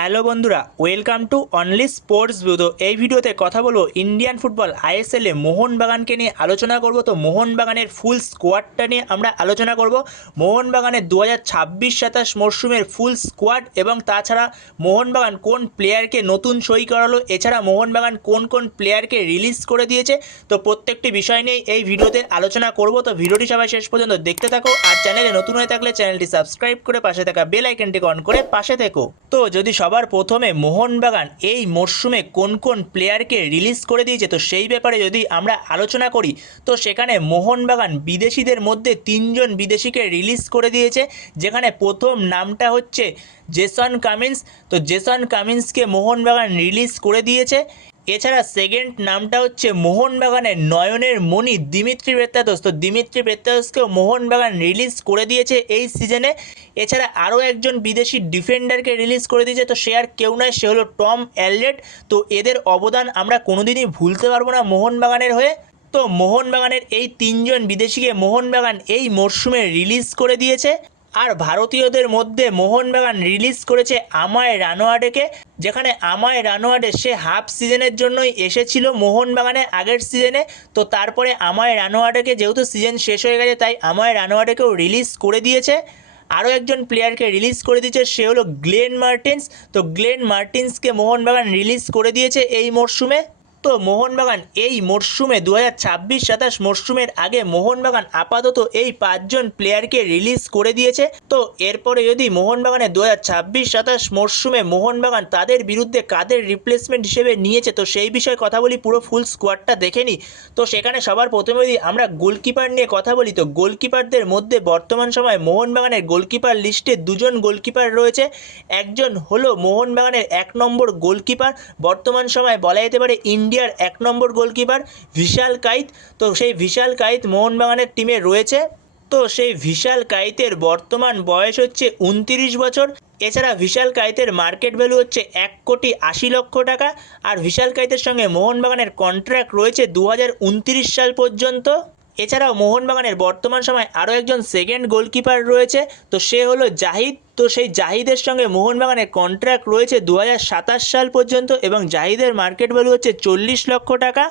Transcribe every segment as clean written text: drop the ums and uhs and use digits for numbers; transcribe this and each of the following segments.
Hello বন্ধুরা, welcome to only sports view. তো এই ভিডিওতে কথা বলবো ইন্ডিয়ান ফুটবল আইএসএলে মোহনবাগানকে নিয়ে আলোচনা করব। তো মোহনবাগানের ফুল স্কোয়াডটা নিয়ে আমরা আলোচনা করব। মোহনবাগানের 2026-27 মরশুমের ফুল স্কোয়াড এবং তাছাড়া মোহনবাগান কোন প্লেয়ারকে নতুন সই করালো, এছাড়া মোহনবাগান কোন কোন প্লেয়ারকে রিলিজ করে দিয়েছে। তো প্রত্যেকটি বিষয় নিয়ে এই ভিডিওতে আলোচনা করব। তো ভিডিওটি সবাই শেষ পর্যন্ত দেখতে থাকো, আর চ্যানেলে নতুন হয়ে থাকলে চ্যানেলটি সাবস্ক্রাইব করে পাশে থাকা বেল আইকনটি অন করে পাশে থেকো। তো যদি সবার প্রথমে মোহনবাগান এই মরশুমে কোন কোন প্লেয়ারকে রিলিজ করে দিয়েছে তো সেই ব্যাপারে যদি আমরা আলোচনা করি, তো সেখানে মোহনবাগান বিদেশিদের মধ্যে 3জন বিদেশিকে রিলিজ করে দিয়েছে, যেখানে প্রথম নামটা হচ্ছে জেসন কামিন্স। তো জেসন কামিন্সকে মোহনবাগান রিলিজ করে দিয়েছে। এছাড়া সেকেন্ড নামটা হচ্ছে মোহনবাগানের নয়নের মণি দিমিত্রি পেত্রাতোস। তো দিমিত্রি পেত্রাতোসকেও মোহনবাগান রিলিজ করে দিয়েছে এই সিজনে। এছাড়া আরও একজন বিদেশি ডিফেন্ডারকে রিলিজ করে দিয়েছে, তো সে আর কেউ নয়, সে হলো টম অ্যালডেট। তো এদের অবদান আমরা কোনোদিনই ভুলতে পারবো না মোহনবাগানের হয়ে। তো মোহনবাগানের এই 3জন বিদেশিকে মোহনবাগান এই মরশুমে রিলিজ করে দিয়েছে। আর ভারতীয়দের মধ্যে মোহনবাগান রিলিজ করেছে আমায় রানোয়াডেকে, যেখানে আমায় রানোয়াডে সে হাফ সিজনের জন্যই এসেছিল মোহনবাগানে আগের সিজনে। তো তারপরে আমায় রানোয়াডেকে যেহেতু সিজন শেষ হয়ে গেছে, তাই আমায় রানোয়াডেকেও রিলিজ করে দিয়েছে। আরও একজন প্লেয়ারকে রিলিজ করে দিয়েছে, সে হলো গ্লেন মার্টিন্স। তো গ্লেন মার্টিন্সকে মোহনবাগান রিলিজ করে দিয়েছে এই মরশুমে। তো মোহনবাগান এই মরশুমে 2026-27 মরশুমের আগে মোহনবাগান আপাতত এই 5জন প্লেয়ারকে রিলিজ করে দিয়েছে। তো এরপরে যদি মোহনবাগানের 2026-27 মরশুমে মোহনবাগান তাদের বিরুদ্ধে কাদের রিপ্লেসমেন্ট হিসেবে নিয়েছে তো সেই বিষয়ে কথা বলি, পুরো ফুল স্কোয়াডটা দেখে নিই। তো সেখানে সবার প্রথমে যদি আমরা গোলকিপার নিয়ে কথা বলি, তো গোলকিপারদের মধ্যে বর্তমান সময় মোহনবাগানের গোলকিপার লিস্টে 2জন গোলকিপার রয়েছে। একজন হলো মোহনবাগানের 1 নম্বর গোলকিপার, বর্তমান সময় বলা যেতে পারে ইন্ডিয়ার 1 নম্বর গোলকিপার ভিশাল কাইত। তো সেই ভিশাল কাইত মোহনবাগানের টিমে রয়েছে। তো সেই ভিশাল কাইতের বর্তমান বয়স হচ্ছে 29 বছর। এছাড়া ভিশাল কাইতের মার্কেট ভ্যালু হচ্ছে 1,80,00,000 টাকা। আর ভিশাল কাইতের সঙ্গে মোহনবাগানের কন্ট্রাক্ট রয়েছে 2029 সাল পর্যন্ত। এছাড়াও মোহনবাগানের বর্তমান সময় আরও একজন সেকেন্ড গোলকিপার রয়েছে, তো সে হলো জাহিদ। তো সেই জাহিদের সঙ্গে মোহনবাগানের কন্ট্রাক্ট রয়েছে 2027 সাল পর্যন্ত এবং জাহিদের মার্কেট ভ্যালু হচ্ছে 40 লক্ষ টাকা।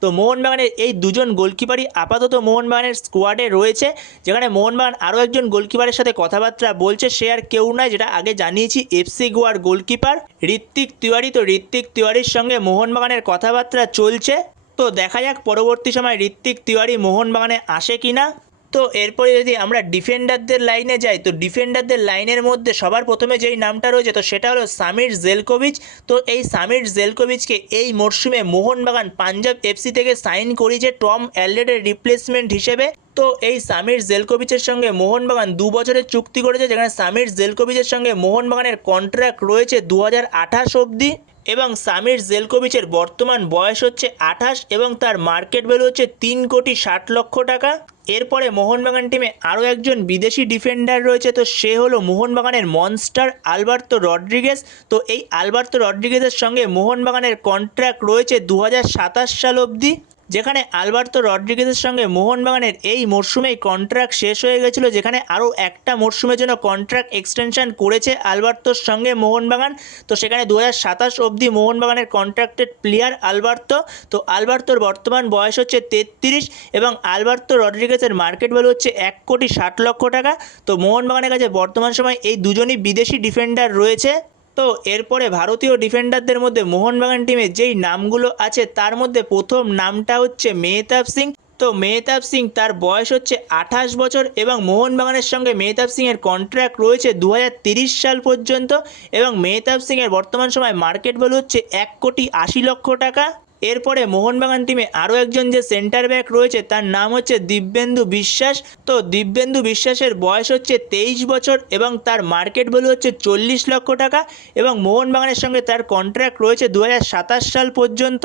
তো মোহনবাগানের এই 2জন গোলকিপারই আপাতত মোহনবাগানের স্কোয়াডে রয়েছে, যেখানে মোহনবাগান আরও একজন গোলকিপারের সাথে কথাবার্তা বলছে, সে আর কেউ নয়, যেটা আগে জানিয়েছি এফসি গোয়ার গোলকিপার ঋত্বিক তিওয়ারি। তো ঋত্বিক তিওয়ারির সঙ্গে মোহনবাগানের কথাবার্তা চলছে। তো দেখা যাক পরবর্তী সময় ঋত্বিক তিওয়ারি মোহনবাগানে আসে কিনা। তো এরপরে যদি আমরা ডিফেন্ডারদের লাইনে যাই, তো ডিফেন্ডারদের লাইনের মধ্যে সবার প্রথমে যেই নামটা রয়েছে তো সেটা হলো সামির জেলকোভিচ। তো এই সামির জেলকোভিচকে এই মরশুমে মোহনবাগান পাঞ্জাব এফসি থেকে সাইন করিয়েছে টম অ্যালডেটের রিপ্লেসমেন্ট হিসেবে। তো এই সামির জেলকোভিচের সঙ্গে মোহনবাগান 2 বছরের চুক্তি করেছে, যেখানে সামির জেলকোভিচের সঙ্গে মোহনবাগানের কন্ট্রাক্ট রয়েছে 2028 অবধি। এবং সামির জেলকোভিচের বর্তমান বয়স হচ্ছে 28 এবং তার মার্কেট ভ্যালু হচ্ছে 3,60,00,000 টাকা। এরপরে মোহনবাগান টিমে আরও একজন বিদেশি ডিফেন্ডার রয়েছে, তো সে হলো মোহনবাগানের মনস্টার আলবার্তো রড্রিগেজ। তো এই আলবার্তো রড্রিগেজের সঙ্গে মোহনবাগানের কন্ট্রাক্ট রয়েছে 2027 সাল অবধি, যেখানে আলবার্তো রড্রিগেজের সঙ্গে মোহনবাগানের এই মরশুমেই কন্ট্রাক্ট শেষ হয়ে গেছিলো, যেখানে আরও একটা মরশুমের জন্য কন্ট্রাক্ট এক্সটেনশন করেছে আলবার্তোর সঙ্গে মোহনবাগান। তো সেখানে 2027 অবধি মোহনবাগানের কন্ট্রাক্টেড প্লেয়ার আলবার্তো। তো আলবার্তোর বর্তমান বয়স হচ্ছে 33 এবং আলবার্তো রড্রিগেজের মার্কেট ভ্যালু হচ্ছে 1,60,00,000 টাকা। তো মোহনবাগানের কাছে বর্তমান সময় এই দুজনই বিদেশি ডিফেন্ডার রয়েছে। তো এরপরে ভারতীয় ডিফেন্ডারদের মধ্যে মোহনবাগান টিমে যেই নামগুলো আছে তার মধ্যে প্রথম নামটা হচ্ছে মেহতাব সিং। তো মেহতাব সিং তার বয়স হচ্ছে 28 বছর এবং মোহনবাগানের সঙ্গে মেহতাব সিংয়ের কন্ট্রাক্ট রয়েছে 2030 সাল পর্যন্ত এবং মেহতাব সিংয়ের বর্তমান সময় মার্কেট ভ্যালু হচ্ছে 1,80,00,000 টাকা। এরপরে মোহনবাগান টিমে আরও একজন যে সেন্টার ব্যাক রয়েছে তার নাম হচ্ছে দিব্যেন্দু বিশ্বাস। তো দিব্যেন্দু বিশ্বাসের বয়স হচ্ছে 23 বছর এবং তার মার্কেট ভ্যালু হচ্ছে 40 লক্ষ টাকা এবং মোহনবাগানের সঙ্গে তার কন্ট্রাক্ট রয়েছে 2027 সাল পর্যন্ত।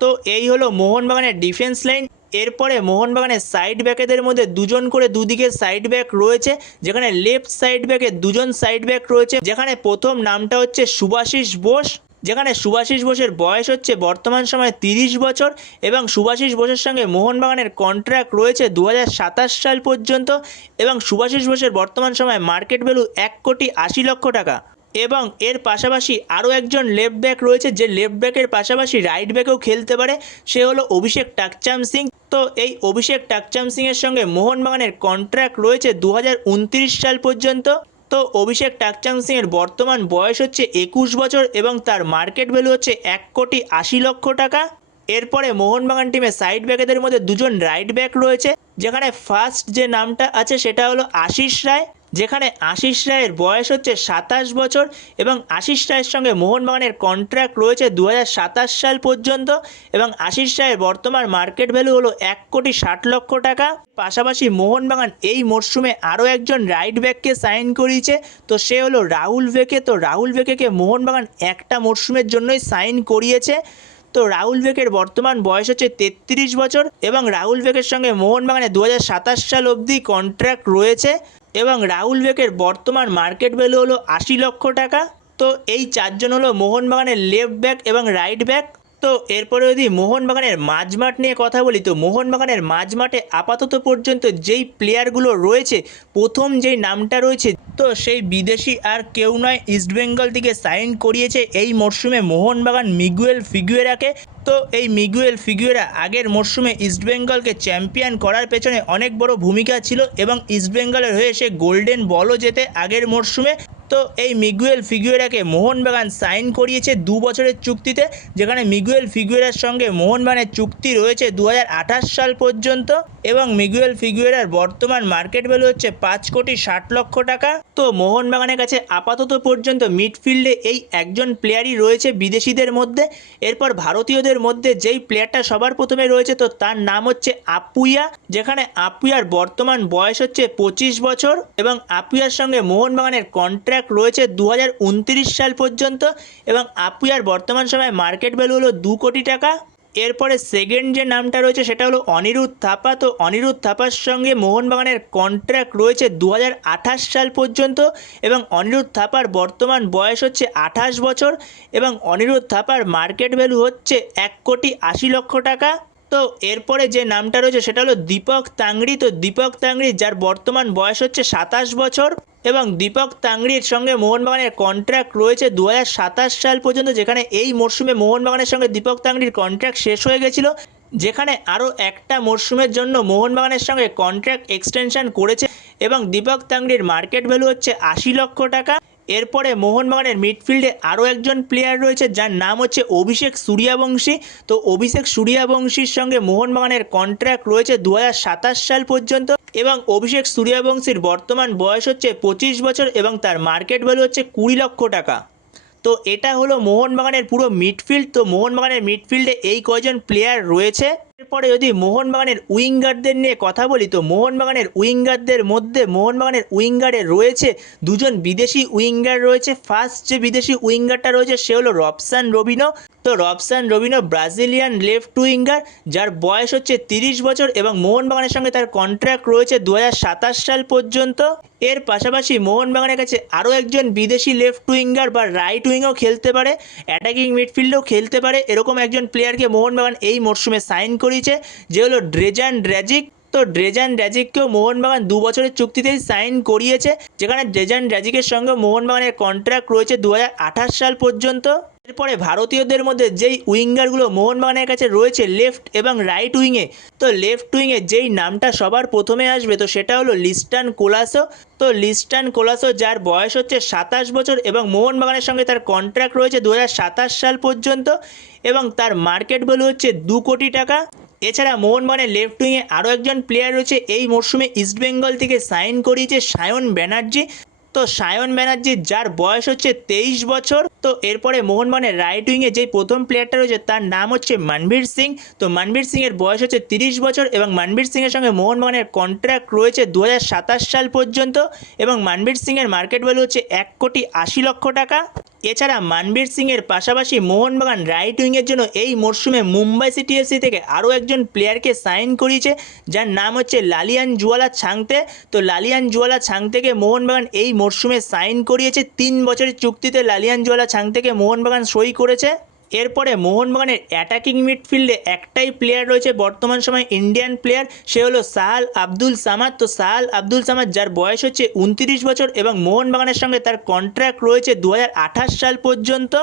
তো এই হলো মোহনবাগানের ডিফেন্স লাইন। এরপরে মোহনবাগানের সাইড ব্যাকেদের মধ্যে 2জন করে দুদিকে সাইড ব্যাক রয়েছে, যেখানে লেফট সাইড ব্যাকে 2জন সাইড ব্যাক রয়েছে, যেখানে প্রথম নামটা হচ্ছে শুভাশিস বোস, যেখানে শুভাশিস বোসের বয়স হচ্ছে বর্তমান সময়ে 30 বছর এবং শুভাশিস বোসের সঙ্গে মোহনবাগানের কন্ট্রাক্ট রয়েছে 2027 সাল পর্যন্ত এবং শুভাশিস বোসের বর্তমান সময়ে মার্কেট ভ্যালু 1,80,00,000 টাকা। এবং এর পাশাপাশি আরও একজন লেফট ব্যাক রয়েছে, যে লেফট ব্যাকের পাশাপাশি রাইট ব্যাকেও খেলতে পারে, সে হলো অভিষেক টাকচাম সিং। তো এই অভিষেক টাকচাম সিংয়ের সঙ্গে মোহনবাগানের কন্ট্রাক্ট রয়েছে 2029 সাল পর্যন্ত। তো অভিষেক টাকচাম সিংয়ের বর্তমান বয়স হচ্ছে 21 বছর এবং তার মার্কেট ভ্যালু হচ্ছে 1,80,00,000 টাকা। এরপরে মোহনবাগান টিমে সাইড ব্যাকেদের মধ্যে দুজন রাইট ব্যাক রয়েছে, যেখানে ফার্স্ট যে নামটা আছে সেটা হলো আশিস রায়, যেখানে আশিস রায়ের বয়স হচ্ছে 27 বছর এবং আশিস রায়ের সঙ্গে মোহনবাগানের কন্ট্রাক্ট রয়েছে 2027 সাল পর্যন্ত এবং আশিস রায়ের বর্তমান মার্কেট ভ্যালু হলো 1,60,00,000 টাকা। পাশাপাশি মোহনবাগান এই মরশুমে আরও একজন রাইট ব্যাককে সাইন করিয়েছে, তো সে হলো রাহুল ভেকে। তো রাহুল ভেকেকে মোহনবাগান একটা মরশুমের জন্যই সাইন করিয়েছে। তো রাহুল ভেকের বর্তমান বয়স হচ্ছে 33 বছর এবং রাহুল ভেকের সঙ্গে মোহনবাগানে 2027 সাল অবধি কন্ট্রাক্ট রয়েছে এবং রাহুল ভেকের বর্তমান মার্কেট ভ্যালু হলো 80,00,000 টাকা। তো এই চারজন হলো মোহনবাগানের লেফট ব্যাক এবং রাইট ব্যাক। তো এরপরে যদি মোহনবাগানের মাঝমাঠ নিয়ে কথা বলি, তো মোহনবাগানের মাঝমাঠে আপাতত পর্যন্ত যেই প্লেয়ারগুলো রয়েছে, প্রথম যেই নামটা রয়েছে, তো সেই বিদেশি আর কেউ নয়, ইস্টবেঙ্গল থেকে সাইন করিয়েছে এই মরশুমে মোহনবাগান মিগুয়েল ফিগুয়েরাকে। তো এই মিগুয়েল ফিগুয়েরা আগের মরশুমে ইস্টবেঙ্গলকে চ্যাম্পিয়ন করার পেছনে অনেক বড় ভূমিকা ছিল এবং ইস্টবেঙ্গলের হয়ে সে গোল্ডেন বলও জেতে আগের মরশুমে। তো এই মিগুয়েল ফিগুয়েরাকে মোহনবাগান সাইন করিয়েছে 2 বছরের চুক্তিতে, যেখানে মিগুয়েল ফিগুয়েরার সঙ্গে মোহনবাগানের চুক্তি রয়েছে 2028 সাল পর্যন্ত এবং মিগুয়েল ফিগুয়েরার বর্তমান মার্কেট ভ্যালু হচ্ছে 5,60,00,000 টাকা। তো মোহনবাগানের কাছে আপাতত পর্যন্ত মিডফিল্ডে এই একজন প্লেয়ারই রয়েছে বিদেশিদের মধ্যে। এরপর ভারতীয়দের মধ্যে যেই প্লেয়ারটা সবার প্রথমে রয়েছে, তো তার নাম হচ্ছে আপুইয়া, যেখানে আপুইয়ার বর্তমান বয়স হচ্ছে 25 বছর এবং আপুইয়ার সঙ্গে মোহনবাগানের কন্ট্রাক্ট রয়েছে 2029 সাল পর্যন্ত এবং আপুইয়ার বর্তমান সময়ে মার্কেট ভ্যালু হলো 2 কোটি টাকা। এরপরে সেকেন্ড যে নামটা রয়েছে সেটা হলো অনিরুদ্ধ থাপা। তো অনিরুদ্ধ থাপার সঙ্গে মোহনবাগানের কন্ট্রাক্ট রয়েছে 2028 সাল পর্যন্ত এবং অনিরুদ্ধ থাপার বর্তমান বয়স হচ্ছে 28 বছর এবং অনিরুদ্ধ থাপার মার্কেট ভ্যালু হচ্ছে 1,80,00,000 টাকা। তো এরপরে যে নামটা রয়েছে সেটা হলো দীপক তাংড়ি। তো দীপক তাংড়ি, যার বর্তমান বয়স হচ্ছে 27 বছর এবং দীপক তাংড়ির সঙ্গে মোহনবাগানের কন্ট্রাক্ট রয়েছে 2027 সাল পর্যন্ত, যেখানে এই মরশুমে মোহনবাগানের সঙ্গে দীপক তাংড়ির কন্ট্রাক্ট শেষ হয়ে গেছিলো, যেখানে আরও একটা মরশুমের জন্য মোহনবাগানের সঙ্গে কন্ট্রাক্ট এক্সটেনশন করেছে এবং দীপক তাংড়ির মার্কেট ভ্যালু হচ্ছে 80,00,000 টাকা। এরপরে মোহনবাগানের মিডফিল্ডে আরও একজন প্লেয়ার রয়েছে, যার নাম হচ্ছে অভিষেক সূর্যবংশী। তো অভিষেক সূর্যবংশীর সঙ্গে মোহনবাগানের কন্ট্রাক্ট রয়েছে 2027 সাল পর্যন্ত এবং অভিষেক সূর্যবংশীর বর্তমান বয়স হচ্ছে 25 বছর এবং তার মার্কেট ভ্যালু হচ্ছে 20,00,000 টাকা। তো এটা হলো মোহনবাগানের পুরো মিডফিল্ড। তো মোহনবাগানের মিডফিল্ডে এই কয়জন প্লেয়ার রয়েছে। এরপরে যদি মোহনবাগানের উইঙ্গারদের নিয়ে কথা বলি, তো মোহনবাগানের উইঙ্গারদের মধ্যে মোহনবাগানের উইঙ্গারে রয়েছে দুজন বিদেশি উইঙ্গার রয়েছে। ফার্স্ট যে বিদেশি উইঙ্গারটা রয়েছে সে হলো রবসান রবিনো। তো রবসান রবিনো ব্রাজিলিয়ান লেফট উইঙ্গার, যার বয়স হচ্ছে 30 বছর এবং মোহনবাগানের সঙ্গে তার কন্ট্রাক্ট রয়েছে 2027 সাল পর্যন্ত। এর পাশাপাশি মোহনবাগানের কাছে আরও একজন বিদেশি লেফট উইঙ্গার বা রাইট উইংও খেলতে পারে, অ্যাটাকিং মিডফিল্ডেও খেলতে পারে, এরকম একজন প্লেয়ারকে মোহনবাগান এই মরশুমে সাইন করেছে, যে হলো ড্রেজান ড্র্যাজিক। তো ড্রেজান ড্র্যাজিককেও মোহনবাগান 2 বছরের চুক্তিতেই সাইন করিয়েছে, যেখানে ড্রেজান ড্র্যাজিকের সঙ্গে মোহনবাগানের কন্ট্রাক্ট রয়েছে 2028 সাল পর্যন্ত। এরপরে ভারতীয়দের মধ্যে যেই উইঙ্গারগুলো মোহনবাগানের কাছে রয়েছে লেফট এবং রাইট উইংয়ে, তো লেফট উইংয়ে যেই নামটা সবার প্রথমে আসবে তো সেটা হলো লিস্টান কোলাসো। তো লিস্টান কোলাসো, যার বয়স হচ্ছে 27 বছর এবং মোহনবাগানের সঙ্গে তার কন্ট্রাক্ট রয়েছে 2027 সাল পর্যন্ত এবং তার মার্কেট ভ্যালু হচ্ছে 2 কোটি টাকা। এছাড়া মোহনবাগানের লেফট উইংয়ে আরও একজন প্লেয়ার রয়েছে, এই মরশুমে ইস্টবেঙ্গল থেকে সাইন করিয়েছে সায়ন ব্যানার্জি। তো সায়ন ব্যানার্জি, যার বয়স হচ্ছে 23 বছর। তো এরপরে মোহনবাগানের রাইট উইংয়ে যেই প্রথম প্লেয়ারটা রয়েছে তার নাম হচ্ছে মনবীর সিং। তো মনবীর সিংয়ের বয়স হচ্ছে 30 বছর এবং মনবীর সিংয়ের সঙ্গে মোহনবাগানের কন্ট্রাক্ট রয়েছে 2027 সাল পর্যন্ত এবং মনবীর সিংয়ের মার্কেট ভ্যালু হচ্ছে 1,80,00,000 টাকা। এছাড়া মনবীর সিংয়ের পাশাপাশি মোহনবাগান রাইট উইংয়ের জন্য এই মরশুমে মুম্বাই সিটি এফসি থেকে আরও একজন প্লেয়ারকে সাইন করিয়েছে, যার নাম হচ্ছে লালিয়ান জুয়ালা ছাংতে। তো লালিয়ান জুয়ালা ছাংতেকে মোহনবাগান এই মরশুমে সাইন করিয়েছে 3 বছরের চুক্তিতে লালিয়ান জুয়ালা ছাংতেকে মোহনবাগান সই করেছে। এরপরে মোহনবাগানের অ্যাটাকিং মিডফিল্ডে একটাই প্লেয়ার রয়েছে বর্তমান সময় ইন্ডিয়ান প্লেয়ার, সে হলো সাহাল আব্দুল সামাদ। তো সাহাল আব্দুল সামাদ যার বয়স হচ্ছে 29 বছর এবং মোহনবাগানের সঙ্গে তার কন্ট্রাক্ট রয়েছে 2028 সাল পর্যন্ত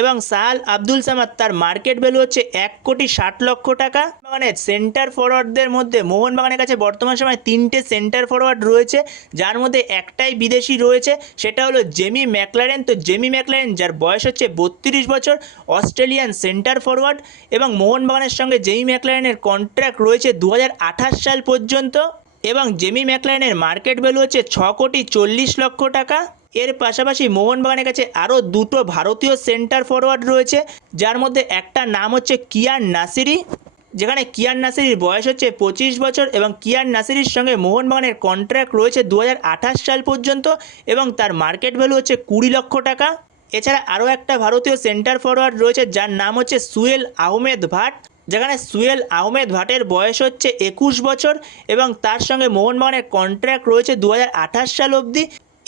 এবং সাহাল আব্দুল সামাদ তার মার্কেট ভ্যালু হচ্ছে 1,60,00,000 টাকা। বাগানের সেন্টার ফরওয়ার্ডদের মধ্যে মোহনবাগানের কাছে বর্তমান সময় 3টে সেন্টার ফরওয়ার্ড রয়েছে, যার মধ্যে একটাই বিদেশি রয়েছে, সেটা হলো জেমি ম্যাকলারেন। তো জেমি ম্যাকলারেন যার বয়স হচ্ছে 32 বছর, অস্ট্রেলিয়ান সেন্টার ফরওয়ার্ড এবং মোহনবাগানের সঙ্গে জেমি ম্যাকলারেনের কন্ট্রাক্ট রয়েছে 2028 সাল পর্যন্ত এবং জেমি ম্যাকলারেনের মার্কেট ভ্যালু হচ্ছে 6,40,00,000 টাকা। এর পাশাপাশি মোহনবাগানের কাছে আরও দুটো ভারতীয় সেন্টার ফরওয়ার্ড রয়েছে, যার মধ্যে একটা নাম হচ্ছে কিয়ান নাসিরি, যেখানে কিয়ান নাসিরির বয়স হচ্ছে 25 বছর এবং কিয়ান নাসিরির সঙ্গে মোহনবাগানের কন্ট্রাক্ট রয়েছে 2028 সাল পর্যন্ত এবং তার মার্কেট ভ্যালু হচ্ছে 20,00,000 টাকা। এছাড়া আরও একটা ভারতীয় সেন্টার ফরওয়ার্ড রয়েছে যার নাম হচ্ছে সুয়েল আহমেদ ভাট, যেখানে সুয়েল আহমেদ ভাটের বয়স হচ্ছে 21 বছর এবং তার সঙ্গে মোহনবাগানের কন্ট্রাক্ট রয়েছে 2028 সাল অবধি।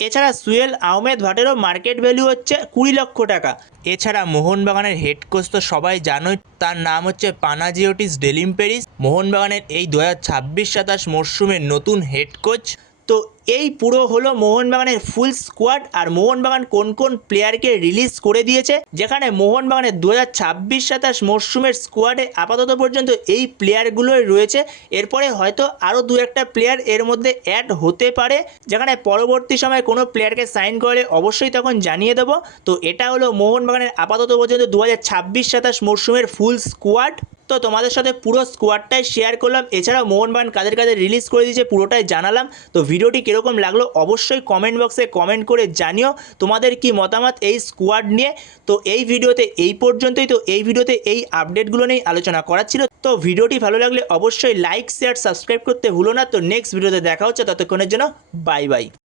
এছাড়া সুয়েল আহমেদ ভাটেরও মার্কেট ভ্যালু হচ্ছে 20,00,000 টাকা। এছাড়া মোহনবাগানের হেড কোচ তো সবাই জানোই, তার নাম হচ্ছে পানাজিওটিস ডেলিম্পেরিস, মোহনবাগানের এই 2026-27 মরশুমের নতুন হেড কোচ। তো এই পুরো হলো মোহনবাগানের ফুল স্কোয়াড আর মোহনবাগান কোন কোন প্লেয়ারকে রিলিজ করে দিয়েছে, যেখানে মোহনবাগানের 2026-27 মরশুমের স্কোয়াডে আপাতত পর্যন্ত এই প্লেয়ারগুলোই রয়েছে। এরপরে হয়তো আরও দু একটা প্লেয়ার এর মধ্যে অ্যাড হতে পারে, যেখানে পরবর্তী সময়ে কোনো প্লেয়ারকে সাইন করলে অবশ্যই তখন জানিয়ে দেবো। তো এটা হলো মোহনবাগানের আপাতত পর্যন্ত 2026-27 মরশুমের ফুল স্কোয়াড। তো তোমাদের সাথে পুরো স্কোয়াডটাই শেয়ার করলাম, এছাড়াও মোহনবাগান কাদের কাদের রিলিজ করে দিয়েছে পুরোটাই জানালাম। তো ভিডিওটি কীরকম লাগলো অবশ্যই কমেন্ট বক্সে কমেন্ট করে জানিও তোমাদের কি মতামত এই স্কোয়াড নিয়ে। তো এই ভিডিওতে এই পর্যন্তই। তো এই ভিডিওতে এই আপডেটগুলো নিয়েই আলোচনা করার ছিল। তো ভিডিওটি ভালো লাগলে অবশ্যই লাইক শেয়ার সাবস্ক্রাইব করতে ভুলো না। তো নেক্সট ভিডিওতে দেখা হচ্ছে, ততক্ষণের জন্য বাই বাই।